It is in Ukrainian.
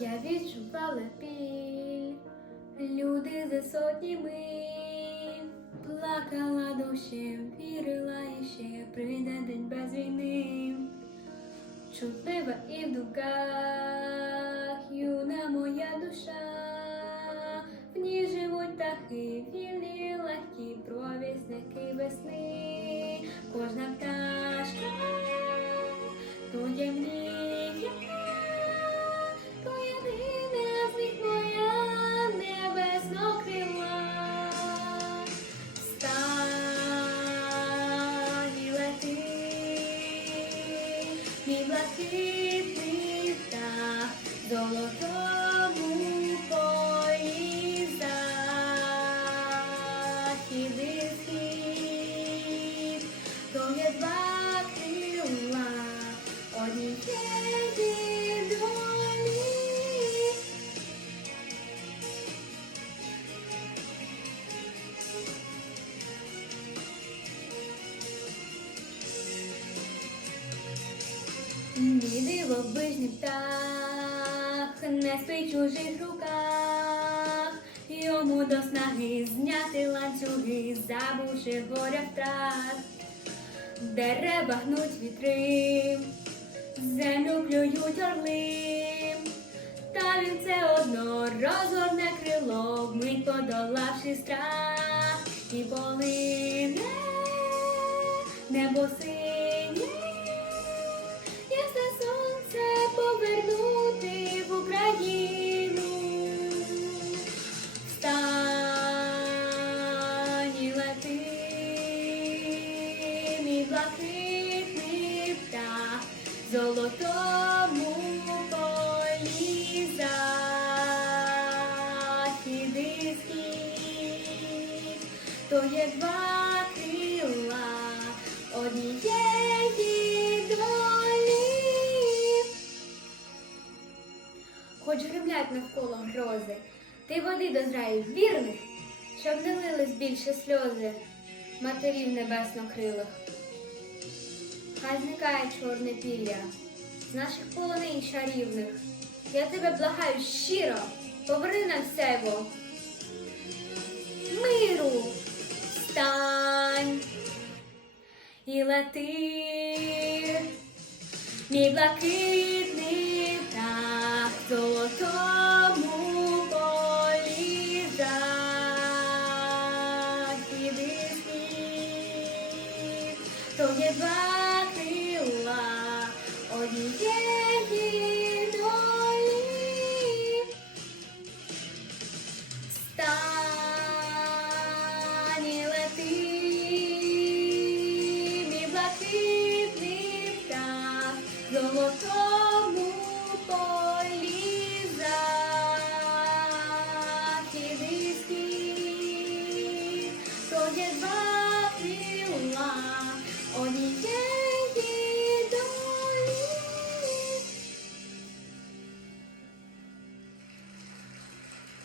Я відчувала біль, люди за сотні миль, плакала душем, вірила і ще прийде день без війни. Чутлива і в думках, юна моя душа, в ній живуть птахи, вільні, легкі провісники весни, кожна пташка, мій птах, золотому полі захід схід, то є два крила одні долі. Мій дивовижний птах не спить чужих руках, йому до снаги зняти ланцюги, забувши горя втрат, дерева гнуть вітри, землю клюють орли, та він все одно розгорне крило, вмить подолавши страх. І полине небо блакитний золотому полі захід і схід. То є два крила однієї долі. Хоч гремлять навколо грози, ти води дозрає вірних, щоб не лились більше сльози матерів небесно-крилих. Хай зникає чорне пір'я з наших полонин чарівних. Я тебе благаю щиро, поверни нам сево. Миру стань і лети, мій блакитний в золотому полі захід. То є два золото